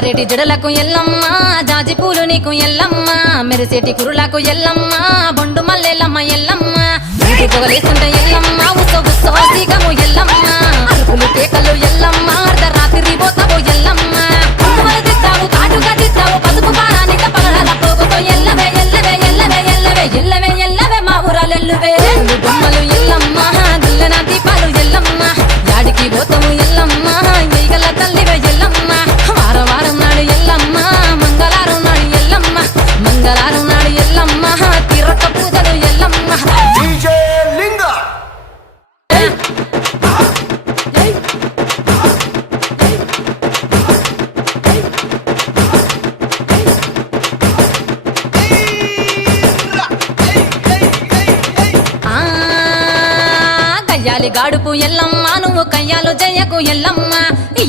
జారేటి జడలకు ఎల్లమ్మ జాజి పూలు నీకు ఎల్లమ్మ మెరిసేటి కురులకు ఎల్లమ్మ బొండు మల్లెలమ్మ ఎల్లమ్మ ఇంటి పొగలేస్తుంటే ఎల్లమ్మ ఉత్సవము ఎల్లమ్మ అరుపులు కేకలు ఎల్లమ్మ అర్ధరాత్రి పోతావు ఎల్లమ్మ కుంకుమలు తిట్టావు కాటుగా తిట్టావు పసుపు పారానిక పగడాల పోగుతో ఎల్లవే ఎల్లవే ఎల్లవే ఎల్లవే ఎల్లవే ఎల్లవే మా ఊరాలెల్లువే బొమ్మలు ఎల్లమ్మ దుల్లన దీపాలు ఎల్లమ్మ యాడికి పోతావు ఎల్లమ్మ వెయ్యగల తల్లివే ఎల్లమ్మ వారం వారం నాడు ఎల్లమ్మ మంగళవారం నాడు ఎల్లమ్మ మంగళవారం నాడు ఎల్లమ్మ తిరక్క పూజలు ఎల్లమ్మ కయ్యాలి గాడుపు ఎల్లమ్మ నువ్వు కయ్యాలు జయ్యకు ఎల్లమ్మ